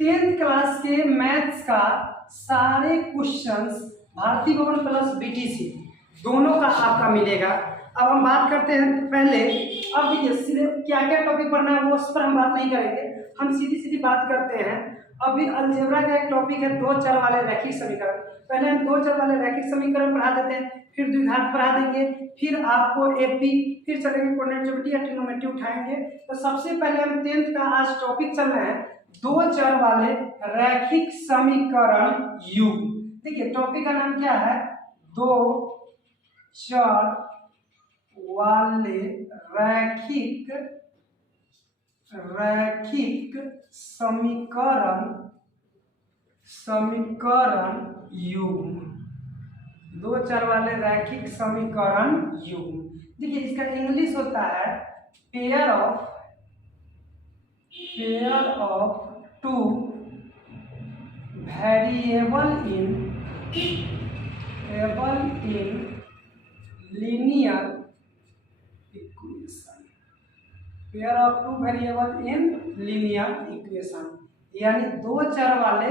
10th class के maths का सारे क्वेश्चंस भारती भवन प्लस बीटीसी दोनों का आपका मिलेगा। अब हम बात करते हैं पहले, अब देखिए सीधे क्या क्या टॉपिक पढ़ना है वो उस पर हम बात नहीं करेंगे, हम सीधी सीधी बात करते हैं। अभी अलजेब्रा का एक टॉपिक है दो चर वाले रैखिक समीकरण। पहले हम दो चर वाले रैखिक समीकरण पढ़ा देते हैं, फिर द्विघात पढ़ा देंगे, फिर आपको एपी, फिर चलेंगे कोऑर्डिनेट ज्योमेट्री या ट्रिग्नोमेट्री उठाएंगे। तो सबसे पहले हम 10th का आज टॉपिक चल रहे हैं दो चर वाले रैखिक समीकरण यू। देखिए टॉपिक का नाम क्या है, दो चर वाले रैखिक समीकरण युग्म, दो चर वाले रैखिक समीकरण युग्म। देखिए इसका इंग्लिश होता है pair of two variable in linear equation, pair of two variable in linear equation, यानी दो चर वाले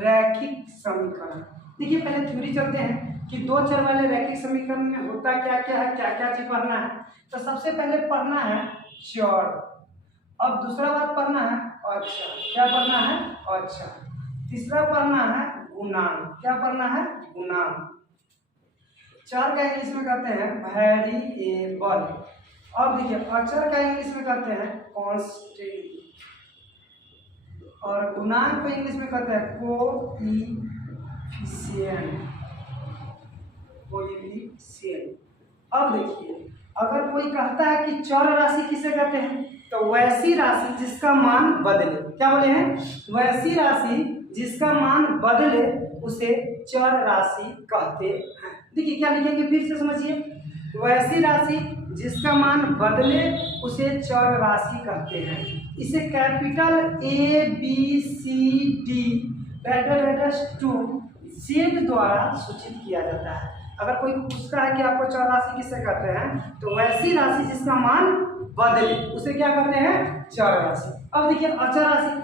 रैखिक समीकरण। देखिए पहले थ्योरी चलते हैं कि दो चर वाले रैखिक समीकरण में होता क्या क्या है, क्या क्या चीज पढ़ना है। तो सबसे पहले पढ़ना है चर, अब दूसरा बात पढ़ना है अचर, क्या पढ़ना है अचर, तीसरा पढ़ना है गुणांक, क्या पढ़ना है गुणांक। चर का इंग्लिश में कहते हैं वेरिएबल, अब देखिए अचर का इंग्लिश में कहते हैं कांस्टेंट, और गुणांक को इंग्लिश में कहते हैं कोएफिशिएंट। अब देखिए अगर कोई कहता है कि चर राशि किसे कहते हैं, तो वैसी राशि जिसका मान बदले, क्या बोले हैं, वैसी राशि जिसका मान बदले उसे चर राशि कहते हैं। देखिए क्या लिखेंगे फिर से समझिए, वैसी राशि जिसका मान बदले उसे चर राशि कहते हैं। इसे capital A B C D letter to set द्वारा सूचित किया जाता है। अगर कोई पूछता है कि आपको चर राशि किसे कहते हैं, तो वैसी राशि जिसका मान बदले उसे क्या कहते हैं, चर राशि। अब देखिए अचर राशि,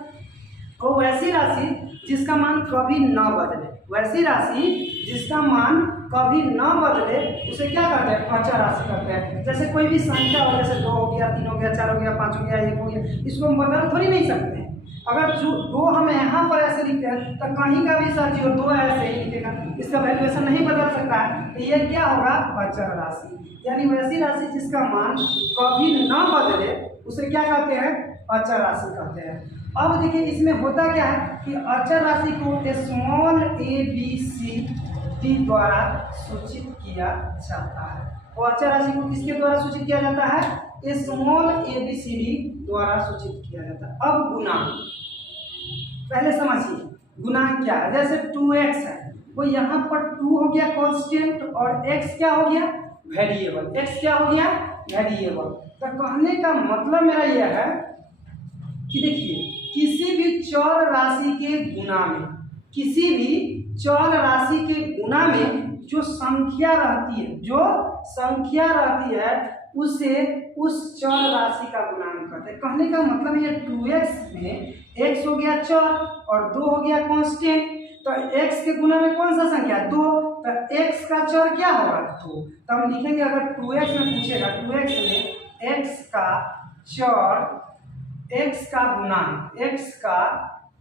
वो वैसी राशि जिसका मान कभी न बदले, वैसी राशि जिसका मान कभी न बदले उसे क्या कहते हैं, अचर राशि कहते हैं। जैसे कोई भी संख्या हो, जैसे 2 हो गया, 3 हो गया, 4 हो गया, 5 हो गया, 1 हो गया, इसको हम बदल थोड़ी नहीं सकते हैं। अगर जो 2 हम यहाँ पर ऐसे लिखते हैं तो कहीं का भी सर जो 2 ऐसे ही लिखेगा, इसका वैल्यूएशन नहीं बदल सकता है, तो ये क्या होगा, अचर राशि। यानी वैसी राशि जिसका मान कभी न बदले उसे क्या कहते हैं, अचर राशि कहते हैं। अब देखिए इसमें होता क्या है कि अचर राशि को small A B C D द्वारा सूचित किया जाता है। और अचर राशि को किसके द्वारा सूचित किया जाता है, small A B C D द्वारा सूचित किया जाता है। अब गुणांक पहले समझिए, गुणांक क्या है। जैसे 2x है, वो यहाँ पर 2 हो गया कांस्टेंट और x क्या हो गया, वेरिएबल, x क्या हो गया, वेरिएबल। तो कहने का मतलब मेरा यह है कि देखिए किसी भी चर राशि के गुणा में, किसी भी चर राशि के गुणा में जो संख्या रहती है, जो संख्या रहती है उसे उस चर राशि का गुणांक कहते हैं। कहने का मतलब ये 2x में x हो गया चर और 2 हो गया कांस्टेंट, तो x के गुणा में कौन सा संख्या 2, तो x का चर क्या होगा 2। तो हम लिखेंगे अगर 2x में पूछेगा, 2x में x का चर, x का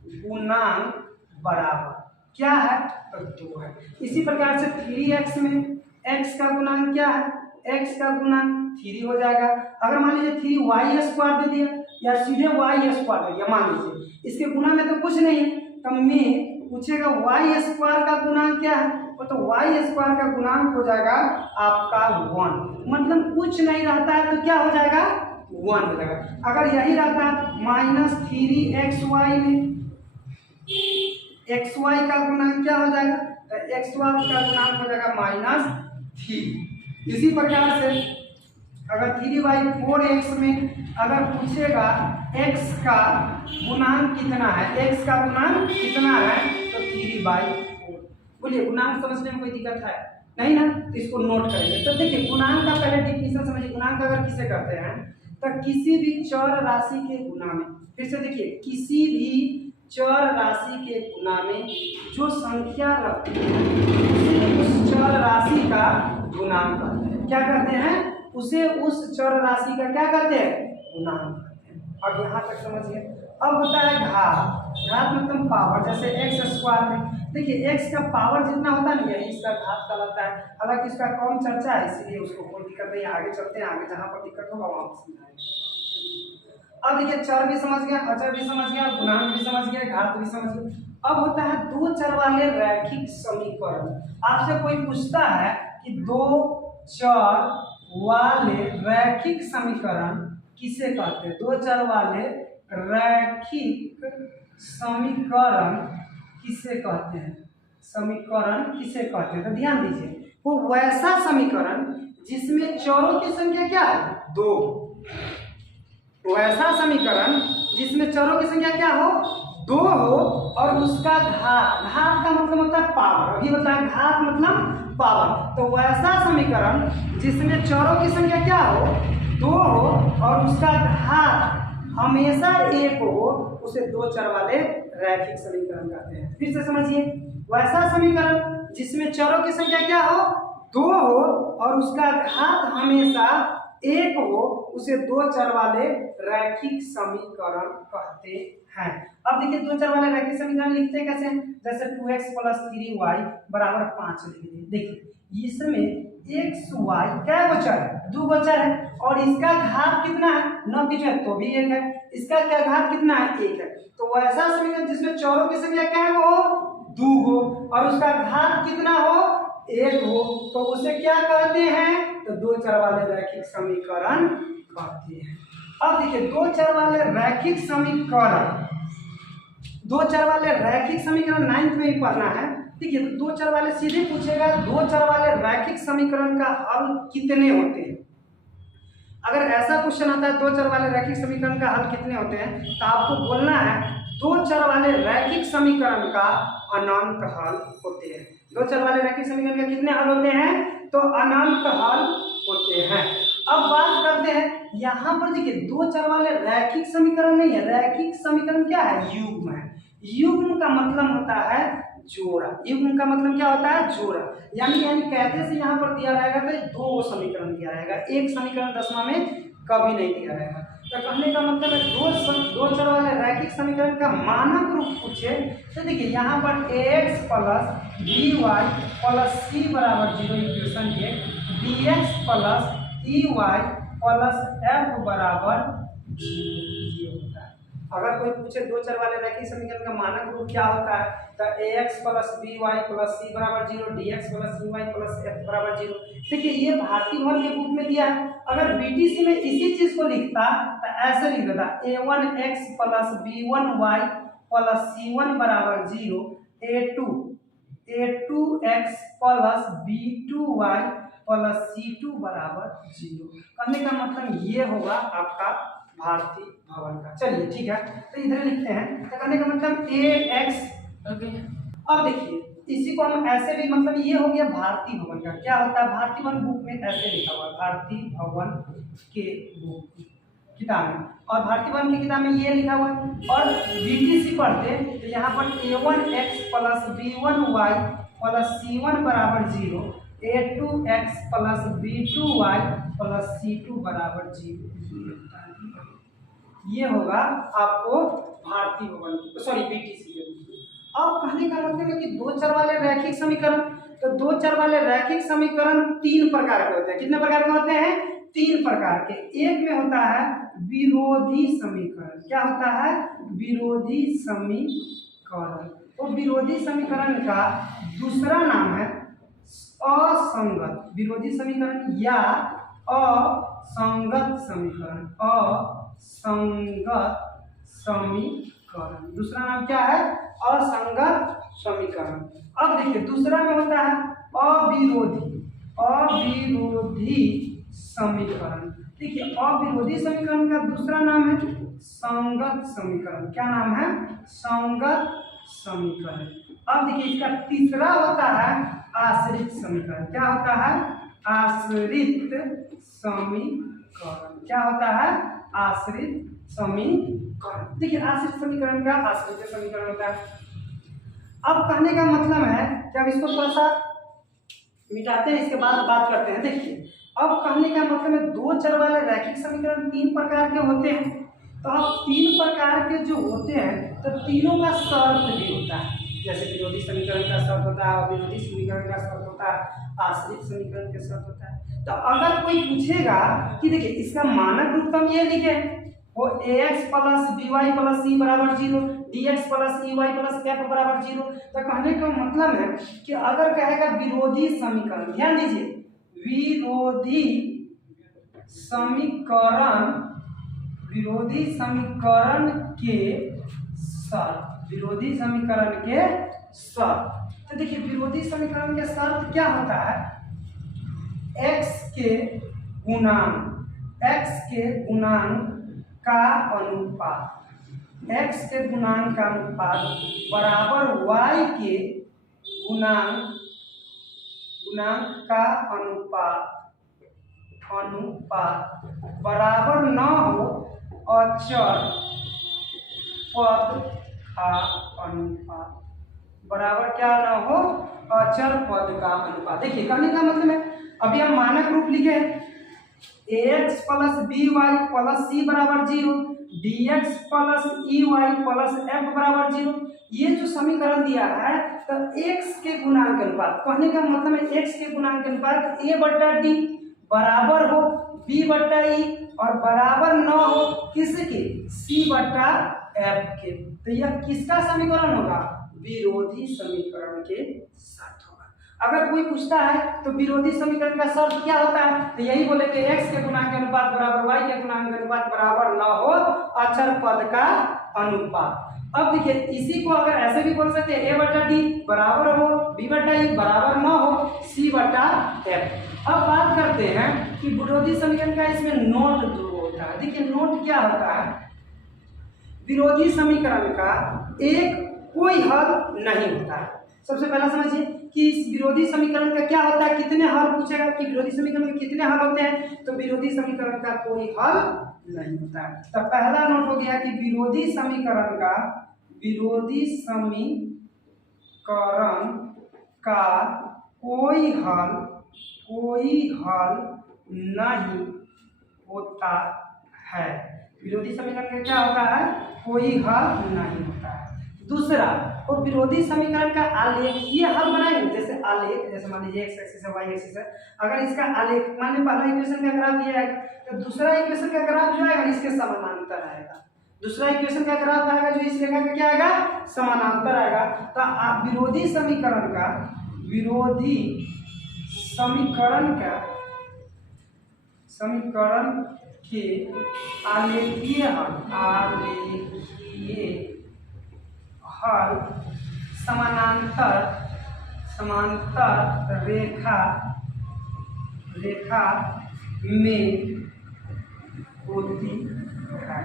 गुणांक बराबर क्या है, तो 2 है। इसी प्रकार से 3x में x का गुणांक क्या है, x का गुणांक 3 हो जाएगा। अगर मान लीजिए 3y स्क्वायर दे दिया या सीधे y स्क्वायर दे दिया, मान लीजिए इसके गुणा में तो कुछ नहीं है, तो मैं पूछेगा y स्क्वायर का गुणांक क्या है, तो y स्क्वायर का गुणांक हो जाएगा आपका 1। मतलब कुछ नहीं रहता है तो क्या हो जाएगा, 1 हो जाएगा। अगर यही रहता -3xy में xy का गुणांक क्या हो जाएगा, तो xy का गुणांक हो जाएगा -3। इसी प्रकार से अगर 3/4x में अगर पूछेगा x का गुणांक कितना है, x का गुणांक कितना है, तो 3/4। बोलिए गुणांक समझने में कोई दिक्कत है नहीं ना, तो इसको नोट करेंगे। तो देखिए गुणांक का पहले डिफिनेशन समझिए। गुणांक अगर किसे करते हैं, तो किसी भी चर राशि के गुणा में, फिर से देखिए किसी भी चर राशि के गुना में जो संख्या रहती है उस चर राशि का गुणांक कहते हैं। क्या कहते हैं? उसे उस चर राशि का क्या कहते हैं? गुणांक कहते हैं। अब यहाँ तक समझिए। अब होता है घात। घात मतलब पावर, जैसे एक्स स्क्वायर में देखिए एक्स का पावर जितना होता है ना यही इसका घात कहलाता है। हालांकि इसका कम चर्चा है इसलिए उसको कोई दिक्कत नहीं, आगे चलते हैं, आगे जहाँ पर दिक्कत होगा वहाँ पर समझाएंगे। अब देखिए चर भी समझ गया, अचर भी समझ गया, गुणांक भी समझ गया, घात भी समझ गया। अब होता है दो चर वाले रैखिक समीकरण। आपसे कोई पूछता है कि दो चर वाले रैखिक समीकरण किसे कहते हैं? दो चर वाले रैखिक समीकरण किसे कहते हैं? समीकरण किसे कहते हैं? तो ध्यान दीजिए, वो वैसा समीकरण जिसमें चरों की संख्या क्या है? दो। वैसा समीकरण जिसमें चरों की संख्या क्या हो? दो हो और उसका घात, घात का मतलब होता है पावर, अभी बताया घात मतलब पावर। तो वैसा समीकरण जिसमें चरों की संख्या क्या हो? दो हो और उसका घात हमेशा एक हो, उसे दो चर वाले रैखिक समीकरण कहते हैं। फिर से समझिए, वैसा समीकरण जिसमें चरों की संख्या क्या हो? दो हो और उसका घात हमेशा एक हो, उसे दो चर वाले रैखिक समीकरण कहते हैं। अब देखिए दो चर वाले रैखिक समीकरण लिखते हैं कैसे? जैसे 2x + 3y = 5 लिख लीजिए। देखिए इसमें x y क्या गोचर है? दो गोचर है और इसका घात कितना है? 9 की जगह तो भी 1 है, इसका क्या घात कितना है? 1 है। तो वैसा समीकरण जिसमें चरों की संख्या क्या हो? 2 हो और उसका घात कितना हो? 1 हो, तो उसे क्या कहते हैं? तो दो चर वाले रैखिक समीकरण कहते हैं। अब देखिए दो चर वाले रैखिक समीकरण, दो चर वाले रैखिक समीकरण 9th में भी पढ़ना है। देखिए दो चर वाले सीधे पूछेगा दो चर वाले रैखिक समीकरण का हल कितने होते हैं। अगर ऐसा क्वेश्चन आता है दो चर वाले रैखिक समीकरण का हल कितने होते हैं, तो आपको बोलना है दो चर वाले रैखिक समीकरण का अनंत हल होते हैं। दो चर वाले रैखिक समीकरण का कितने हल होते हैं? तो अनंत हल होते हैं। अब बात करते हैं यहाँ पर, देखिए दो चर वाले रैखिक समीकरण नहीं है, रैखिक समीकरण क्या है? युग्म है। युग्म का मतलब होता है जोड़ा। युग्म का मतलब क्या होता है? जोड़ा। यानी कहते से यहाँ पर दिया रहेगा तो दो समीकरण दिया रहेगा, एक समीकरण 10वां में कभी नहीं दिया रहेगा। तो कहने का मतलब है दो चर वाले रैखिक समीकरण का मानक रूप पूछे तो देखिए यहाँ पर ax + by + c = 0 इक्वेशन है, dx + ey + f = 0 होता है। अगर कोई पूछे दो चर वाले रैखिक समीकरण का मानक रूप क्या होता है, तो ax + by + c = 0, dx + ey + f = 0। देखिए ये भारतीय भवन के बुक में दिया है। अगर बीटीसी में इसी चीज को लिखता तो ऐसे लिख देता a1x + b1y + c1 = 0, a2x + b2y + c2 = 0। कहने का मतलब ये होगा आपका भारतीय भवन का। चलिए ठीक है, तो इधर लिखते हैं। तो कहने का मतलब ax। अब देखिए इसी को हम ऐसे भी, मतलब ये हो गया भारतीय भवन का। क्या होता है? भारतीय भवन बुक में ऐसे लिखा हुआ है, भारतीय भवन के बुक किताब में, और भारतीय भवन की किताब में ये लिखा हुआ है। और बीटीसी पढ़ते तो यहाँ पर a1x + b1y + c1 = 0, a2x + b2y + c2 = 0। ये होगा आपको भारतीय भवन, सॉरी बीटीसी। अब कहने का मतलब है कि दो चर वाले रैखिक समीकरण, तो दो चर वाले रैखिक समीकरण तीन प्रकार के होते हैं। कितने प्रकार के होते हैं? तीन प्रकार के। एक में होता है विरोधी समीकरण। क्या होता है? विरोधी समीकरण। तो विरोधी समीकरण का दूसरा नाम है असंगत विरोधी समीकरण या असंगत समीकरण। असंगत समीकरण दूसरा नाम क्या है? असंगत समीकरण। अब देखिए दूसरा में होता है अविरोधी समीकरण। देखिए अविरोधी समीकरण का दूसरा नाम है संगत समीकरण। क्या नाम है? संगत समीकरण। अब देखिए इसका तीसरा होता है आश्रित समीकरण। क्या होता है? आश्रित समीकरण। क्या होता है? आश्रित समीकरण। देखिए आश्रित समीकरण का आश्रित समीकरण होता है। अब कहने का मतलब है कि अब इसको थोड़ा सा मिटाते हैं, इसके बाद बात करते हैं। देखिए अब कहने का मतलब है दो चर वाले रैखिक समीकरण तीन प्रकार के होते हैं। तो अब तीन प्रकार के जो होते हैं तो तीनों का शर्त भी होता है, जैसे विरोधी समीकरण का शर्त होता है, अविरोधी समीकरण का शर्त होता है, आश्रित समीकरण का शर्त होता है। तो अगर कोई पूछेगा कि देखिए इसका मानक रूप तो हम ये लिखे वो ax plus by plus c बराबर 0, dx plus ey plus f बराबर 0, तो कहने का मतलब है कि अगर कहेगा विरोधी समीकरण, ध्यान दीजिए विरोधी समीकरण, विरोधी समीकरण के शर्त, विरोधी समीकरण के शर्त। तो देखिए विरोधी समीकरण के शर्त क्या होता है, x के गुणांक का अनुपात, x के गुणांक का अनुपात बराबर y के गुणांक का अनुपात बराबर न हो अचर पद का अनुपात, बराबर क्या न हो अचर पद का अनुपात। देखिए कहने का मतलब है अभी हम मानक रूप लिखे ax plus by plus c बराबर 0, dx plus ey plus f बराबर 0, ये जो समीकरण दिया है तो x के गुणांक अनुपात, कहने का मतलब है x के गुणांक अनुपात a बट्टा d बराबर हो b बट्टा e और बराबर न हो किसके, c बट्टा f के। तो यह किसका समीकरण होगा, विरोधी समीकरण के साथ होगा। अगर कोई पूछता है तो विरोधी समीकरण का शर्त क्या होता है, तो यही बोले कि x के गुणांक के अनुपात बराबर y के गुणांक के अनुपात बराबर न हो अचर पद का अनुपात। अब देखिए इसी को अगर ऐसे भी बोल सकते हैं a बट्टा d बराबर हो b बट्टा e बराबर न हो c बट्टा f। अब बात करते हैं कि विरोधी समीकरण का इसमें नोट जो होता है, देखिए नोट क्या होता है, विरोधी समीकरण का एक कोई हल नहीं होता है। सबसे पहला समझिए कि इस विरोधी समीकरण का क्या होता है, कितने हल पूछेगा कि विरोधी समीकरण के कितने हल होते हैं, तो विरोधी समीकरण का कोई हल नहीं होता है। तो पहला नोट हो गया कि विरोधी समीकरण का कोई हल नहीं होता है, विरोधी समीकरण का क्या होता है, कोई हल नहीं होता है। दूसरा वो विरोधी समीकरण का आलेखीय हल बनाएंगे, जैसे आलेख, जैसे मान लीजिए x एक्सिस है y एक्सिस है, अगर इसका आलेख मान लीजिए पहला इक्वेशन का ग्राफ दिया है तो दूसरा इक्वेशन का ग्राफ जो आएगा इसके समानांतर आएगा, दूसरा इक्वेशन का ग्राफ आएगा जो इस रेखा का क्या आएगा, समानांतर आएगा। तो विरोधी समीकरण के आलेखीय हल समानांतर रेखा में होती है।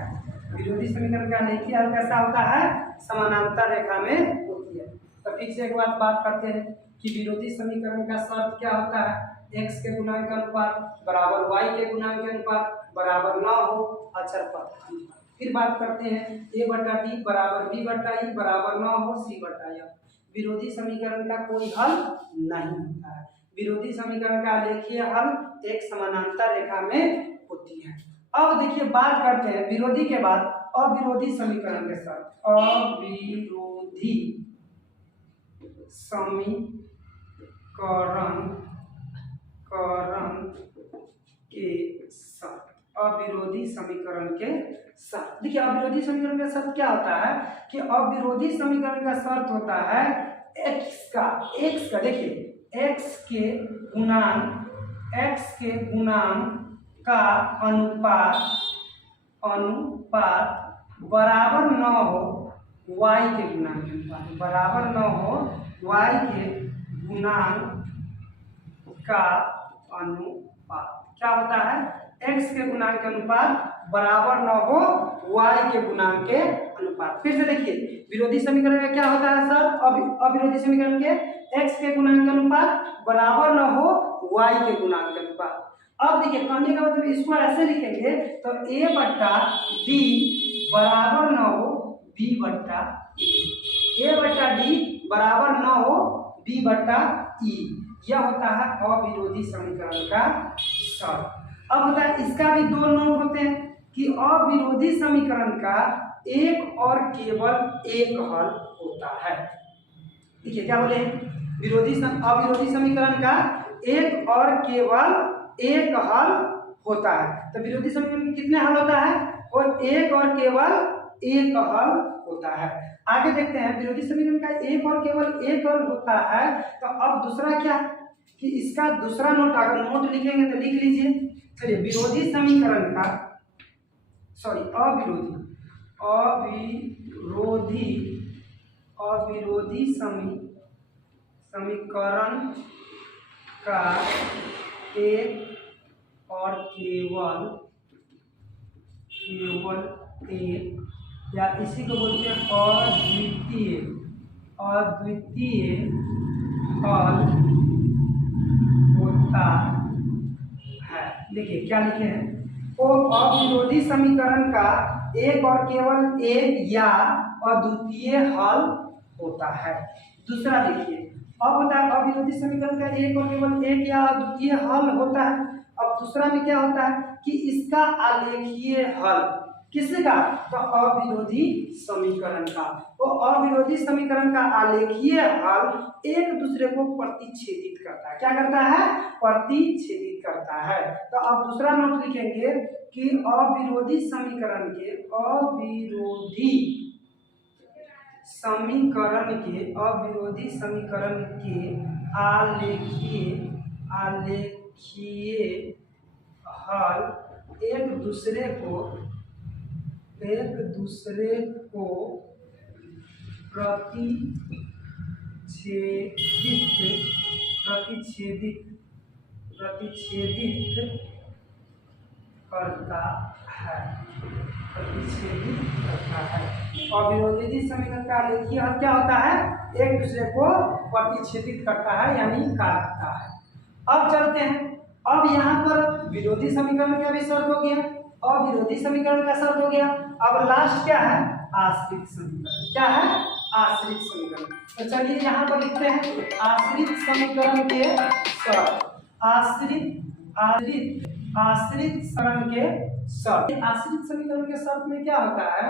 विरोधी समीकरण का आलेखीय हल कैसा होता है, समानांतर रेखा में होती है। तो फिर से एक बात करते हैं कि विरोधी समीकरण का शर्त क्या होता है, x के गुणांक का अनुपात बराबर y के गुणांक के अनुपात बराबर न हो अचर पद। फिर बात करते हैं a बट्टा d बराबर b बट्टा e बराबर न हो c बट्टा f। विरोधी समीकरण का कोई हल नहीं होता है, विरोधी समीकरण का आलेखीय हल एक समानांतर रेखा में होती है। अब देखिए बात करते हैं विरोधी के बाद अविरोधी समीकरण के साथ, अविरोधी समीकरण के साथ, अविरोधी समीकरण के साथ। देखिए अविरोधी समीकरण का शर्त क्या होता है कि अविरोधी समीकरण का शर्त होता है x का देखिए x के गुणांक का अनुपात बराबर न हो y के गुणांक के अनुपात, बराबर न हो y के गुणांक का अनुपात। क्या होता है, x के गुणांक के अनुपात बराबर न हो y के गुणांक के अनुपात। फिर से देखिए विरोधी समीकरण में क्या होता है सर, अविरोधी समीकरण के x के गुणांक के अनुपात बराबर न हो y के गुणांक के अनुपात। अब देखिए कहने का मतलब इसको ऐसे लिखेंगे तो a बट्टा d बराबर न हो b बट्टा e, a बट्टा d बराबर न हो बी बटा ई, यह होता है अविरोधी समीकरण का शर्त। अब होता है इसका भी दो नोट होते हैं कि अविरोधी समीकरण का एक और केवल एक हल होता है। ठीक है, क्या बोले अविरोधी समीकरण का एक और केवल एक हल होता है। तो विरोधी समीकरण में कितने हल होता है? और एक और केवल एक हल होता है। आगे देखते हैं विरोधी समीकरण का एक और केवल एक हल होता है। तो अब दूसरा क्या कि इसका दूसरा नोट, अगर नोट लिखेंगे तो लिख लीजिए। चलिए विरोधी समीकरण का अविरोधी समीकरण का एक और केवल एक, या इसी को बोलते हैं अद्वितीय हल होता है। देखिए क्या लिखे हैं, तो अविरोधी समीकरण का एक और केवल एक या अद्वितीय हल होता है। दूसरा देखिए, अब होता है अविरोधी समीकरण का एक और केवल एक या अद्वितीय हल होता है। अब दूसरा में क्या होता है कि इसका आलेखीय हल, किसका? तो अविरोधी समीकरण का। तो अविरोधी समीकरण का आलेखीय हल एक दूसरे को प्रतिच्छेदित करता है। क्या करता है? प्रतिच्छेदित करता है। तो अब दूसरा नोट लिखेंगे कि अविरोधी समीकरण के आलेखीय हल एक दूसरे को प्रतिच्छेदित करता है। अविरोधी समीकरण का आलेखीय हल क्या होता है? एक दूसरे को प्रतिच्छेदित करता है, यानी काटता है। अब चलते हैं, अब यहाँ पर विरोधी समीकरण का भी शर्त हो गया, अविरोधी समीकरण का शर्त हो गया। अब लास्ट क्या है? आश्रित समीकरण। क्या है? आश्रित समीकरण। तो चलिए यहाँ पर लिखते हैं आश्रित समीकरण के शर्त। आश्रित समीकरण के शर्त में क्या होता है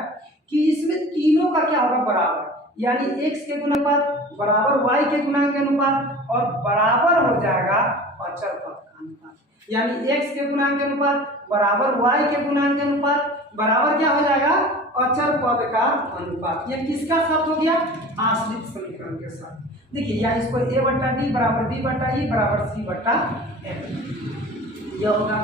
कि इसमें तीनों का क्या होगा? बराबर, यानी x के गुणानुपात बराबर y के गुणांक के अनुपात और बराबर हो जाएगा अचर पद का अनुपात। यानी x के गुणांक के अनुपात बराबर y के गुणांक के अनुपात बराबर क्या हो जाएगा? अचर पद का अनुपात। ये किसका शर्त हो गया? आश्रित समीकरण के साथ। देखिए या इसको a बटा डी बराबर b बटा ई बराबर c बटा f, यह होगा।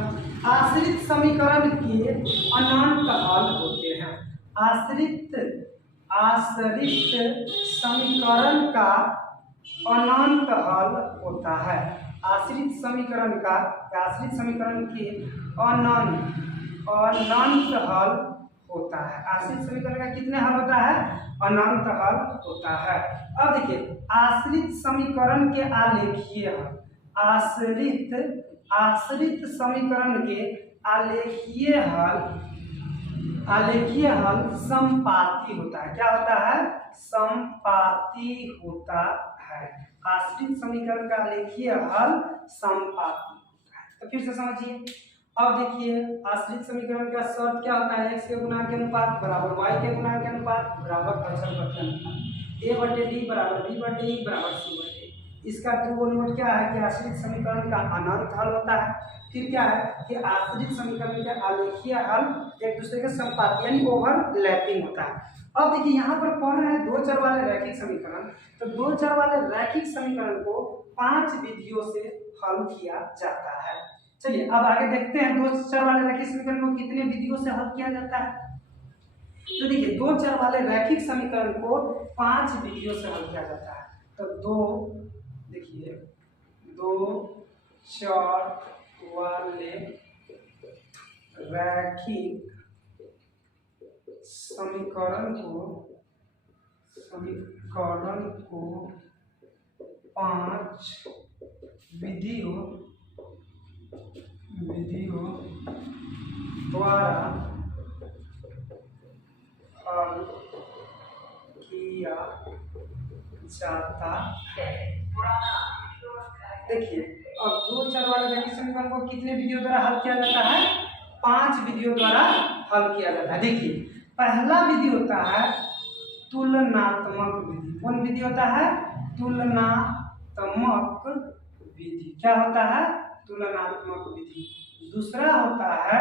आश्रित समीकरण के अनंत हल होते हैं। आश्रित समीकरण का अनंत हल होता है। आश्रित समीकरण के अनंत हल होता है। आश्रित समीकरण का कितने हल होता है? अनंत हल होता है। अब देखिए आश्रित समीकरण के आलेखीय हल, आश्रित समीकरण के आलेखीय हल समपाती होता है। क्या होता है? समपाती होता है। आश्रित समीकरण का आलेखीय हल समपाती होता है। तो फिर से समझिए, अब देखिए आश्रित समीकरण का शर्त क्या होता है? x के गुणांक के अनुपात बराबर y के गुणांक के अनुपात बराबर अचर पद के अनुपात, a बटे d बराबर b बटे e बराबर c बटे। इसका दो नोट क्या है कि आश्रित समीकरण का अनंत हल होता है। फिर क्या है कि आश्रित समीकरण के आलेखीय हल एक दूसरे के संपाती यानी ओवरलैपिंग होता है। अब देखिए यहाँ पर पढ़ रहे हैं दो चर वाले रैखिक समीकरण। तो दो चर वाले रैखिक समीकरण को 5 विधियों से हल किया जाता है। चलिए अब आगे देखते हैं दो चर वाले रैखिक समीकरण को कितने विधियों से हल किया जाता है। तो देखिए दो चर वाले रैखिक समीकरण को 5 विधियों से हल किया जाता है। तो दो चर वाले रैखिक समीकरण को 5 विधियों द्वारा हल किया जाता है। देखिए अब 2 चर वाले रिलेशन को हमको कितने विधियों द्वारा हल किया जाता है? 5 विधियों द्वारा हल किया जाता है। देखिए पहला विधि होता है तुलनात्मक विधि। कौन विधि होता है? तुलनात्मक विधि। क्या होता है? तुलनात्मक विधि। दूसरा होता है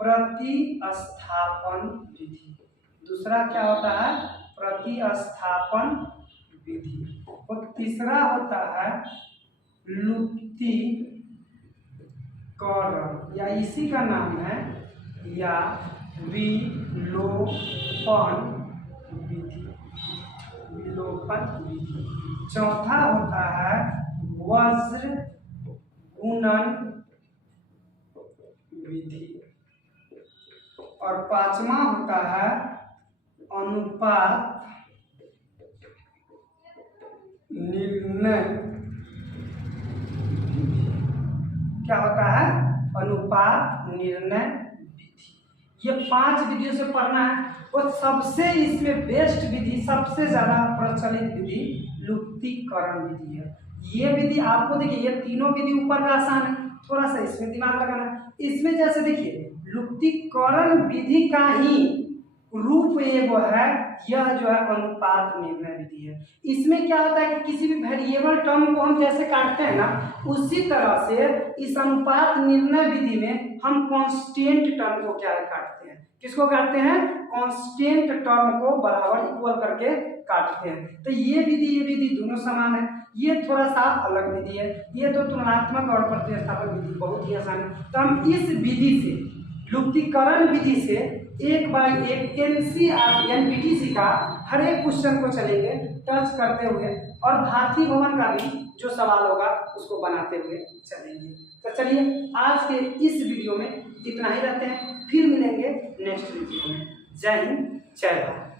प्रतिस्थापन विधि। दूसरा क्या होता है? प्रतिस्थापन विधि। और तीसरा होता है लुप्तीकरण, या इसी का नाम है या विलोपन विधि। विलोपन विधि। चौथा होता है वज्र गुणन विधि। और पांचवा होता है अनुपात निर्णय। क्या होता है? अनुपात निर्णय विधि। ये 5 विधियों से पढ़ना है। और सबसे इसमें बेस्ट विधि, सबसे ज्यादा प्रचलित विधि लुप्तीकरण विधि है। ये विधि आपको देखिए, ये तीनों विधि ऊपर का आसान है, थोड़ा सा इसमें दिमाग लगाना। इसमें जैसे देखिए लुप्तीकरण विधि का ही रूप एगो है, यह जो है अनुपात निर्णय विधि है। इसमें क्या होता है कि किसी भी वेरिएबल टर्म को हम जैसे काटते हैं ना, उसी तरह से इस अनुपात निर्णय विधि में हम कांस्टेंट टर्म को क्या काटते हैं? किसको काटते हैं? कांस्टेंट टर्म को बराबर इक्वल करके काटते हैं। तो ये विधि दोनों समान है। ये थोड़ा सा अलग विधि है। ये तो तुलनात्मक और प्रतिस्थापन विधि बहुत ही आसान है। तो हम इस विधि से, लुप्तीकरण विधि से 1 बाय 1 एनसीईआरटी एनपीटीसी का हर एक क्वेश्चन को चलेंगे टच करते हुए, और भारतीय भवन का भी जो सवाल होगा उसको बनाते हुए चलेंगे। तो चलिए आज के इस वीडियो में इतना ही रहते हैं, फिर मिलेंगे नेक्स्ट वीडियो में। जय हिंद, जय भारत।